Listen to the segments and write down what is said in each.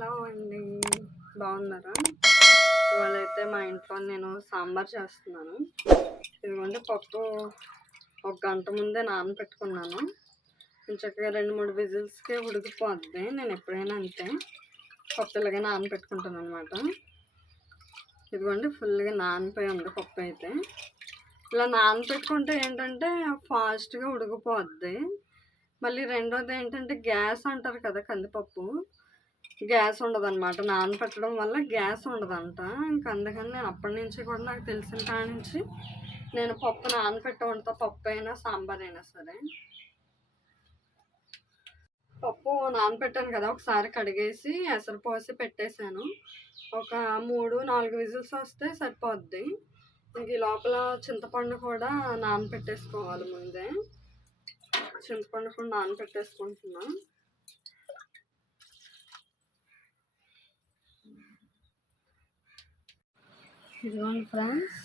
Hello అండి, బాగున్నారా? ఇవాళ అయితే మా ఇంట్లో నేను సాంబార్ చేస్తున్నాను. ఇదిగోండి పప్పు ఒక గంట ముందే నానబెట్టుకున్నాను. చక్కగా 2-3 విజిల్స్కే ఉడికిపోద్ది. నేను ఎప్పుడైనా అంతే పప్పు ఇలాగే నానబెట్టుకుంటాను అనమాట. ఇదిగోండి ఫుల్గా నానిపోయి ఉంది పప్పు అయితే. ఇలా నానబెట్టుకుంటే ఏంటంటే ఫాస్ట్గా ఉడికిపోద్ది. మళ్ళీ రెండోది ఏంటంటే గ్యాస్ అంటారు కదా, కందిపప్పు గ్యాస్ ఉండదన్నమాట. నానబెట్టడం వల్ల గ్యాస్ ఉండదంట. ఇంక అందుకని నేను అప్పటి నుంచి కూడా నాకు తెలిసిన కాడ నుంచి నేను పప్పు నానబెట్టి వండుతా. పప్పు అయినా సాంబార్ అయినా సరే. పప్పు నానబెట్టాను కదా, ఒకసారి కడిగేసి ఎసరు పోసి పెట్టేశాను. ఒక 3-4 విజిల్స్ వస్తే సరిపోద్ది. ఇంక ఈ లోపల చింతపండు కూడా నానబెట్టేసుకోవాలి ముందే. చింతపండు కూడా నానబెట్టేసుకుంటున్నా. ఇదిగోండి ఫ్రెండ్స్,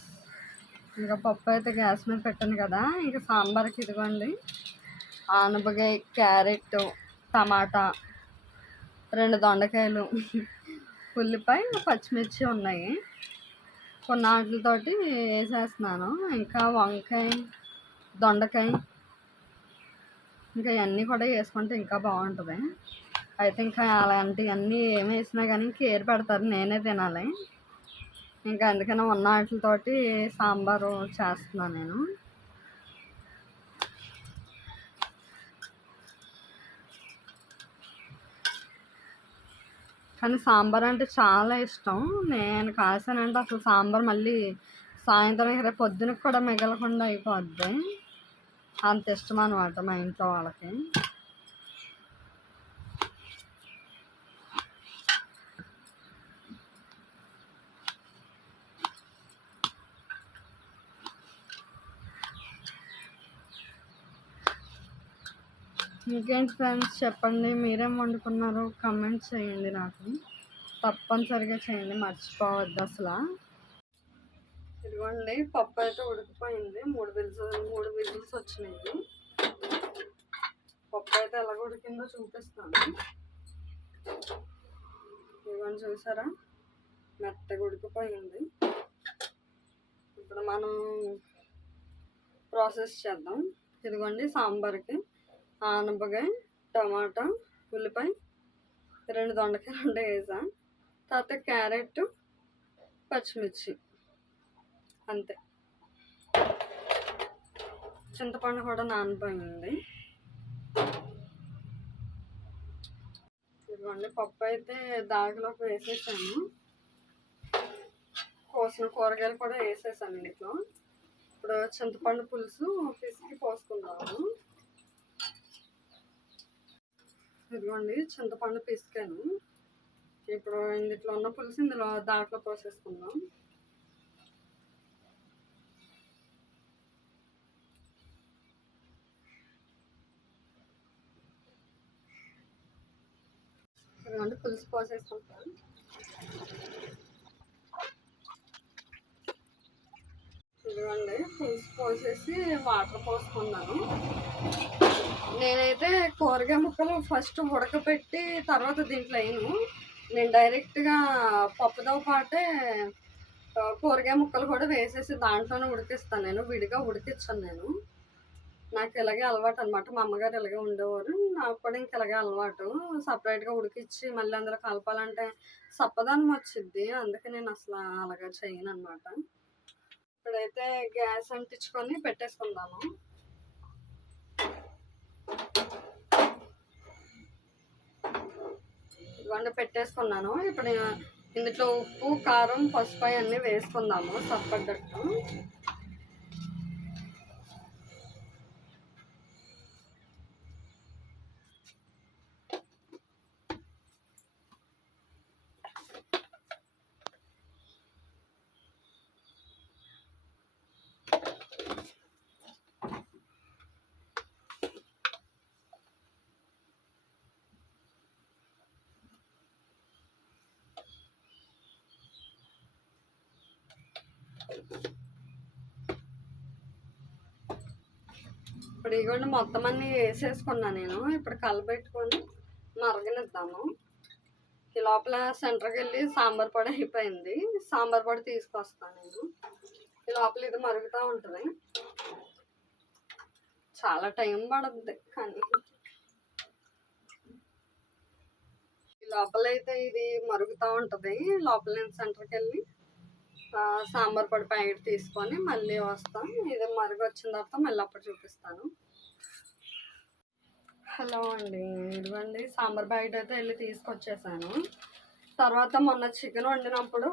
ఇంకా పప్పు అయితే గ్యాస్ మీద పెట్టాను కదా. ఇంకా సాంబార్కి ఇదిగోండి ఆనపకాయ, క్యారెట్, టమాటా, 2 దొండకాయలు, ఉల్లిపాయ, పచ్చిమిర్చి ఉన్నాయి. కొన్ని వాటితోటి వేసేస్తున్నాను. ఇంకా వంకాయ, దొండకాయ, ఇంకా ఇవన్నీ కూడా వేసుకుంటే ఇంకా బాగుంటుంది. అయితే ఇంకా అలాంటివన్నీ ఏమి వేసినా కానీ కేర్ పెడతారు, నేనే తినాలి. ఇంకా అందుకని ఉన్న వాటితోటి సాంబారు చేస్తున్నాను నేను. కానీ సాంబార్ అంటే చాలా ఇష్టం. నేను కాసానంటే అసలు సాంబార్ మళ్ళీ సాయంత్రం రేపు పొద్దునకి కూడా మిగలకుండా అయిపోద్ది. అంత ఇష్టం అనమాట మా ఇంట్లో వాళ్ళకి. ఇంకేంటి ఫ్రెండ్స్, చెప్పండి, మీరేం వండుకున్నారు? కమెంట్ చేయండి, నాకు తప్పనిసరిగా చేయండి, మర్చిపోవద్దు అసలు. ఇదిగోండి పప్పు అయితే ఉడికిపోయింది. 3 విజిల్స్ వచ్చినాయి. పప్పు అయితే ఎలా ఉడికిందో చూపిస్తాను. ఇదిగోండి చూసారా, మెత్తగా ఉడికిపోయింది. ఇప్పుడు మనం ప్రాసెస్ చేద్దాం. ఇదిగోండి సాంబార్కి ఆనపకాయ, టమాటా, ఉల్లిపాయ, 2 దొండకాయలు వేసా. తర్వాత క్యారెట్, పచ్చిమిర్చి, అంతే. చింతపండు కూడా నానిపోయింది. ఇదిగోండి పప్పు అయితే దాగలోకి వేసేసాను. కోసిన కూరగాయలు కూడా వేసేసాను ఇంట్లో. ఇప్పుడు చింతపండు పులుసు పిసికి పోసుకుందాము. ఇదిగోండి చింతపండు పిసికాను. ఇప్పుడు ఇందులో ఉన్న పులుసు దాంట్లో పోసేసుకుందాం. ఇదిగోండి పులుసు పోసేసుకుంటాను. ఇదిగోండి పులుసు పోసేసి వాటర్ పోసుకున్నాను. నేనైతే కూరగాయ ముక్కలు ఫస్ట్ ఉడకపెట్టి తర్వాత దీంట్లో వేయను. నేను డైరెక్ట్గా పప్పుతో పాటే కూరగాయ ముక్కలు కూడా వేసేసి దాంట్లోనే ఉడికిస్తాను. నేను విడిగా ఉడికించాను. నాకు ఇలాగే అలవాటు అనమాట. మా అమ్మగారు ఇలాగే ఉండేవారు, నాకు కూడా ఇంక ఇలాగే అలవాటు. సపరేట్గా ఉడికించి మళ్ళీ అందులో కలపాలంటే సప్పదనం వచ్చిద్ది. అందుకే నేను అసలు అలాగా చేయను అనమాట. ఇప్పుడైతే గ్యాస్ అంటించుకొని పెట్టేసుకుందాము. ఇవన్నీ పెట్టేసుకున్నాను. ఇప్పుడు ఇందులో ఉప్పు, కారం, పసుపు అన్నీ వేసుకుందాము సప్పడ్డట్టు. ఇప్పుడు ఇవ్వండి మొత్తం అన్నీ వేసేసుకున్నా నేను. ఇప్పుడు కలబెట్టుకొని మరగనిద్దాము. ఈ లోపల సెంటర్కి వెళ్ళి సాంబార్ పొడి అయిపోయింది. సాంబార్ పొడి తీసుకొస్తాను నేను. ఈ లోపల ఇది మరుగుతూ ఉంటుంది. చాలా టైం పడుతుంది కానీ ఈ లోపల అయితే ఇది మరుగుతూ ఉంటుంది. లోపల నేను సెంటర్కి వెళ్ళి సాంబార్ పొడి ప్యాకెట్ తీసుకొని మళ్ళీ వస్తాం. ఇది మరుగు వచ్చిన తర్వాత మళ్ళీ అప్పుడు చూపిస్తాను. హలో అండి, ఇదిగోండి సాంబార్ ప్యాకెట్ అయితే వెళ్ళి తీసుకొచ్చేసాను. తర్వాత మొన్న చికెన్ వండినప్పుడు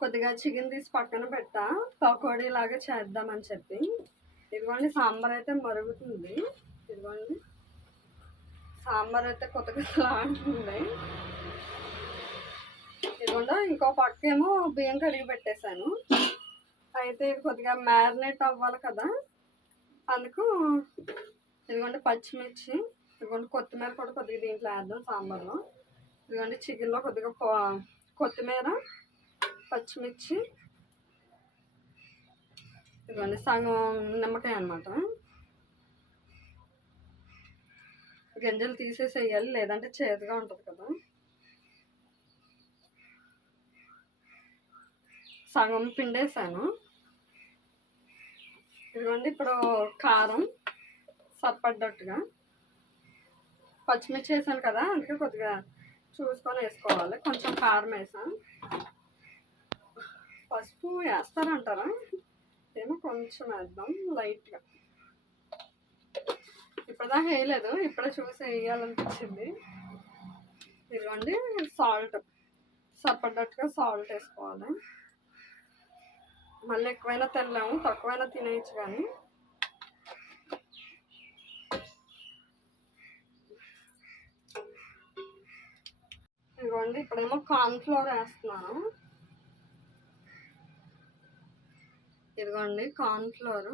కొద్దిగా చికెన్ తీసి పక్కన పెట్టా, పకోడీ లాగా చేద్దామని చెప్పి. ఇదిగోండి సాంబార్ అయితే మరుగుతుంది. ఇదిగోండి సాంబార్ అయితే కొత్త కొత్తలాడుతుంది. ఇదిగోండి ఇంకో పక్కేమో బియ్యం కడిగి పెట్టేశాను. అయితే ఇది కొద్దిగా మ్యారినేట్ అవ్వాలి కదా, అందుకు ఇదిగోండి పచ్చిమిర్చి, ఇదిగోండి కొత్తిమీర కూడా కొద్దిగా దీంట్లో వేద్దాం సాంబార్లో. ఇదిగోండి చికెన్లో కొద్దిగా కొత్తిమీర, పచ్చిమిర్చి, ఇదిగోండి సగం నిమ్మకాయ అన్నమాట. గింజలు తీసేసేయాలి, లేదంటే చేదుగా ఉంటుంది కదా. సగం పిండేసాను. ఇదిగోండి ఇప్పుడు కారం సరిపడ్డట్టుగా, పచ్చిమిర్చి వేసాను కదా అందుకే కొద్దిగా చూసుకొని వేసుకోవాలి. కొంచెం కారం వేసాను. పసుపు వేస్తారంటారా ఏమో, కొంచెం వేద్దాం లైట్గా. ఇప్పుడుదాకా వేయలేదు, ఇప్పుడే చూసి వేయాలనిపించింది. ఇదిగోండి సాల్ట్ సరిపడ్డట్టుగా సాల్ట్ వేసుకోవాలి. మళ్ళీ ఎక్కువైనా తినలేము, తక్కువైనా తినేయచ్చు కానీ. ఇదిగోండి ఇప్పుడేమో కార్న్ఫ్లోర్ వేస్తున్నాను. ఇదిగోండి కార్న్ఫ్లోర్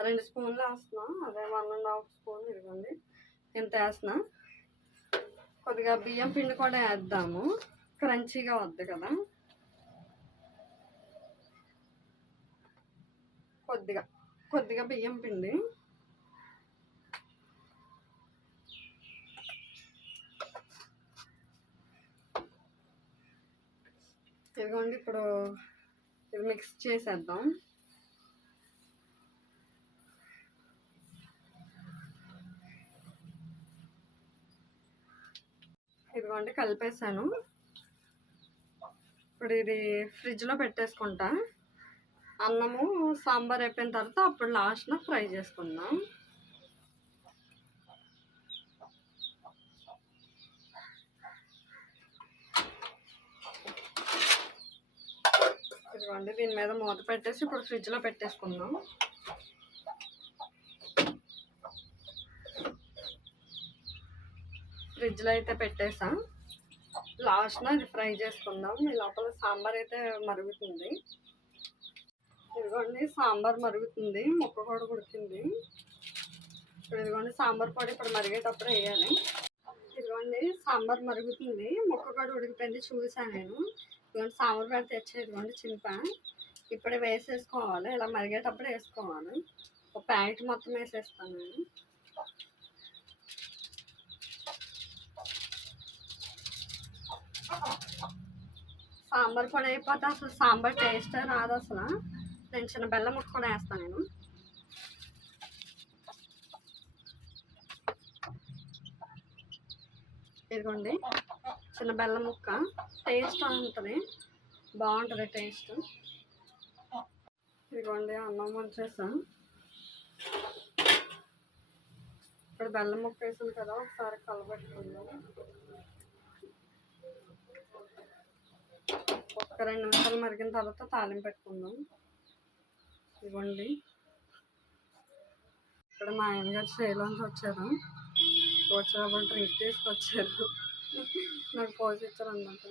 2 స్పూన్లు వేస్తున్నా, అదే 1.5 స్పూన్. ఇదిగోండి ఇంత వేస్తున్నా. కొద్దిగా బియ్యం పిండి కూడా వేద్దాము, క్రంచీగా వద్దు కదా. కొద్దిగా బియ్యం పిండి. ఇదిగోండి ఇప్పుడు ఇది మిక్స్ చేసేద్దాం. ఇదిగోండి కలిపేసాను. ఇప్పుడు ఇది ఫ్రిడ్జ్లో పెట్టేసుకుంటా. అన్నము సాంబార్ అయిపోయిన తర్వాత అప్పుడు లాస్ట్న ఫ్రై చేసుకుందాం. ఇదిగోండి దీని మీద మూత పెట్టేసి ఇప్పుడు ఫ్రిడ్జ్లో పెట్టేసుకుందాం. ఫ్రిడ్జ్లో అయితే పెట్టేసాం. లాస్ట్న ఇది ఫ్రై చేసుకుందాం. ఈ లోపల సాంబార్ అయితే మరుగుతుంది. ఇదిగోండి సాంబార్ మరుగుతుంది, ముక్క కూడా ఉడికింది. ఇప్పుడు ఇదిగోండి సాంబార్ పొడి ఇప్పుడు మరిగేటప్పుడు వేయాలి. ఇదిగోండి సాంబార్ మరుగుతుంది, ముక్క కూడా ఉడికిపోయింది చూసాను నేను. ఇదిగోండి సాంబార్ పొడి తెచ్చి ఇదిగోండి చింప ఇప్పుడే వేసేసుకోవాలి. ఇలా మరిగేటప్పుడు వేసుకోవాలి. ఒక ప్యాకెట్ మొత్తం వేసేస్తాను నేను. సాంబార్ పొడి అయిపోతే అసలు సాంబార్ టేస్ట్ రాదు అసలు. నేను చిన్న బెల్లం ముక్క కూడా వేస్తాను నేను. ఇదిగోండి చిన్న బెల్లం ముక్క, టేస్ట్ ఉంటుంది, బాగుంటుంది టేస్ట్. ఇదిగోండి అన్నం వచ్చేసాం. ఇప్పుడు బెల్లం ముక్క వేసాను కదా, ఒకసారి కలబెట్టుకుందాం. ఒక 2 నిమిషాలు మరిగిన తర్వాత తాలింపు పెట్టుకుందాం. ఇదిగోండి ఇక్కడ మా ఆయనగారు చేలోంచి వచ్చారు. వచ్చేటప్పుడు డ్రింక్ తీసుకొచ్చారు, నాకు పోసి ఇచ్చారు అన్నమాట.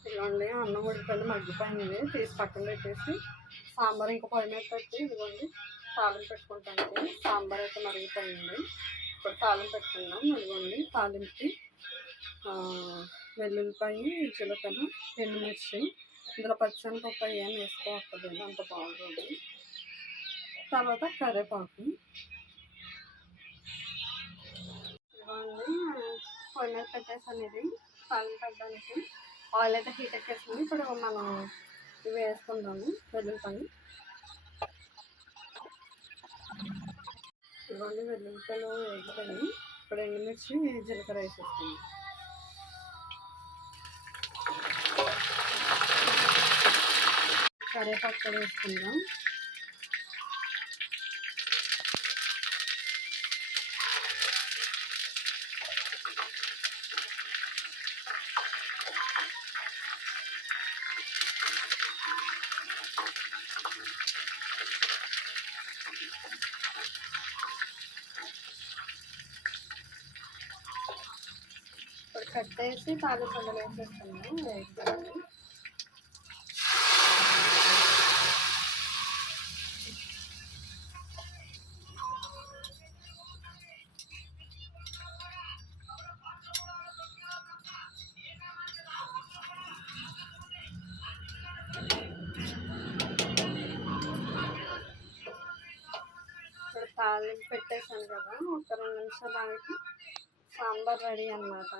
ఇదిగోండి అన్నం ఉడిపోయింది, మగ్గిపోయింది, తీసి పక్కన పెట్టేసి సాంబార్ ఇంకా పొయ్యి మీద పెట్టి ఇదిగోండి తాలింపు పెట్టుకుంటానికి. సాంబార్ అయితే మరిగిపోయింది, ఇప్పుడు తాలింపు పెట్టుకుందాం. ఇదిగోండి తాలింపుకి వెల్లుల్లిపాయ, జీలకర్ర, ఎండుమిర్చి, ఇందులో పచ్చిశనగపప్పు ఏం వేసుకోవట్లేదు, అంత బాగుంటుంది. తర్వాత కరివేపాకు, పెట్టేసాను. ఇది తాలింపు పెట్టడానికి ఆయిల్ అయితే హీట్ ఎక్కేసింది. ఇప్పుడు మనం ఇవి వేసుకుందాము. వెల్లుల్లిపాయలు ఇవన్నీ వెల్లుల్లిపాయలు వేగిపోయి ఇప్పుడు ఎండుమిర్చి జీలకర్ర వేసేస్తాను. కరివేపాకు కూడా వేసుకుందాం. ఇప్పుడు కట్టేసి తాలింపులు వేసేస్తున్నాం. వేస్తాను. ఇప్పుడు తాలింపు పెట్టేసాను కదా, ఒక 2 నిమిషాలు ఆగి సాంబార్ రెడీ అన్నమాట.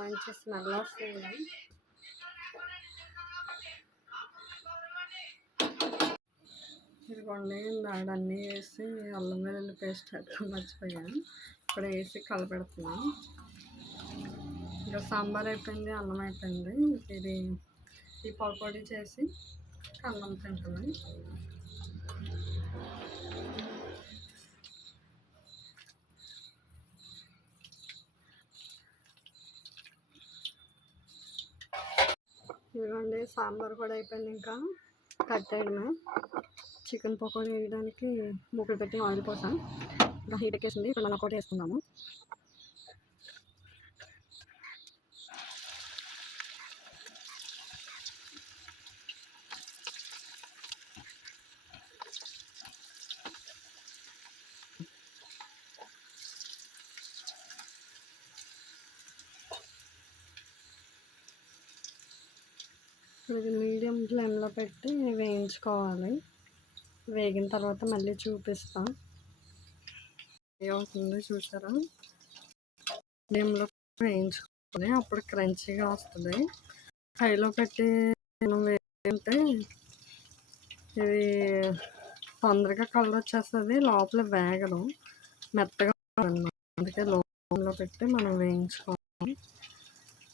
మంచి స్మెల్ వస్తుంది. ఇదిగోండి దాడన్నీ వేసి అల్లం వెల్లుల్లి పేస్ట్ అయితే మర్చిపోయాను. ఇప్పుడు వేసి కలపెడుతున్నాను. ఇంకా సాంబార్ అయిపోయింది, అన్నం అయిపోయింది. ఇది ఈ పకోడీ చేసి అన్నం తింటుంది. ఇదిగోండి సాంబార్ కూడా అయిపోయింది. ఇంకా కట్టేయడమే. చికెన్ పకోడీ వేయడానికి ముగ్గురు పెట్టి ఆయిల్ పోసాం. ఇంకా హీట్ ఎక్కేసింది. ఇప్పుడు మనం ఒకటి వేసుకుందాము. ఇది మీడియం ఫ్లేమ్లో పెట్టి వేయించుకోవాలి. వేగిన తర్వాత మళ్ళీ చూపిస్తాం. ఏమవుతుందో చూసారా? మీడియంలో వేయించుకోవాలి, అప్పుడు క్రంచీగా వస్తుంది. హైలో పెట్టి మనం వేయింటే ఇది తొందరగా కలర్ వచ్చేస్తుంది, లోపల వేగడం మెత్తగా అన్నమాట. అందుకే లోపల పెట్టి మనం వేయించుకోవాలి.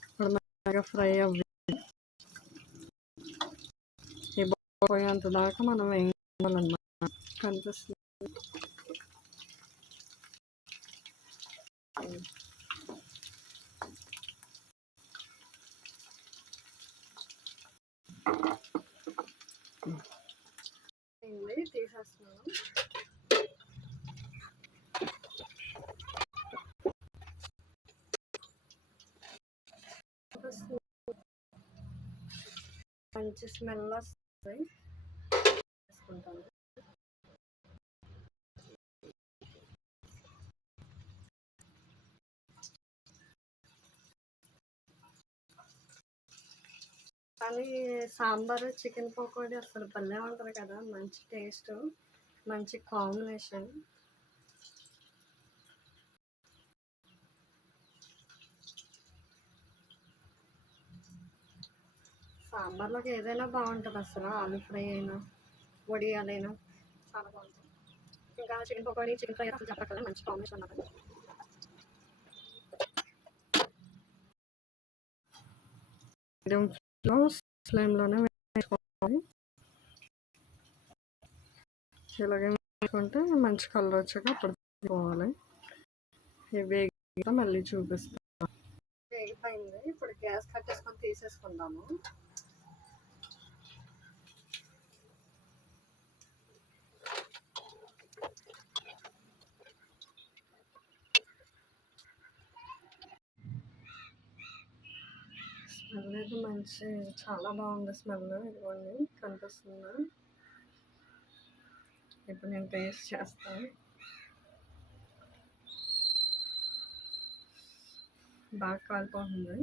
ఇప్పుడు మెత్తగా ఫ్రై అవ్వి పోయేంత దాకా మనం వేయించాలన్నమాట. కనిపిస్తుంది. తీసేస్తున్నాను. మంచి స్మెల్ వస్తుంది. వేసుకుంటాను. కానీ సాంబార్ చికెన్ పకోడీ అసలు భలే ఉంటుంది కదా, మంచి టేస్ట్, మంచి కాంబినేషన్. సాంబార్లోకి ఏదైనా బాగుంటుంది అసలు. ఆలు ఫ్రై అయినా వడియాలైనా చాలా బాగుంటుంది. ఇంకా చికెన్ పకోడీ చికెన్ ఫ్రై అసలు చెప్పక్కర్లేదు, మంచి కాంబినేషన్ అన్నమాట. మీడియం ఫ్లేమ్లోనే వేసుకోవాలి. ఇలాగే వేసుకుంటే మంచి కలర్ వచ్చాక అప్పుడు తీసుకోవాలి. వేగితే మళ్ళీ చూపిస్తాను. వేగిపోయింది. ఇప్పుడు గ్యాస్ కట్టేసుకొని తీసేసుకుందాము. స్మెల్ అయితే మంచి చాలా బాగుంది స్మెల్. ఇదిగోండి కనిపిస్తుందా? ఇప్పుడు నేను టేస్ట్ చేస్తాను. బాగా కాలిపోతుంది.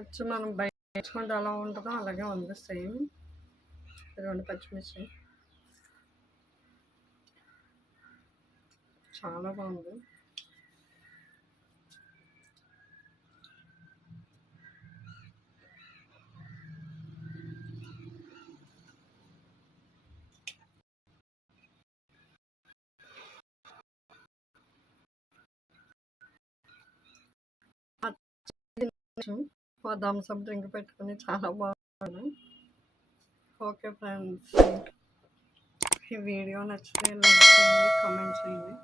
వచ్చి మనం బయట నేర్చుకుంటే ఎలా ఉంటుందో అలాగే ఉంది సేమ్. ఇదిగోండి పచ్చిమిర్చి చాలా బాగుంది. థమ్స్ అప్ డ్రింక్ పెట్టుకుని చాలా బాగుంది. ఓకే ఫ్రెండ్స్, ఈ వీడియో నచ్చితే లైక్ చేయండి, కామెంట్ చేయండి,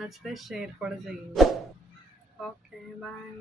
నచ్చితే షేర్ కూడా చేయండి. Okay bye.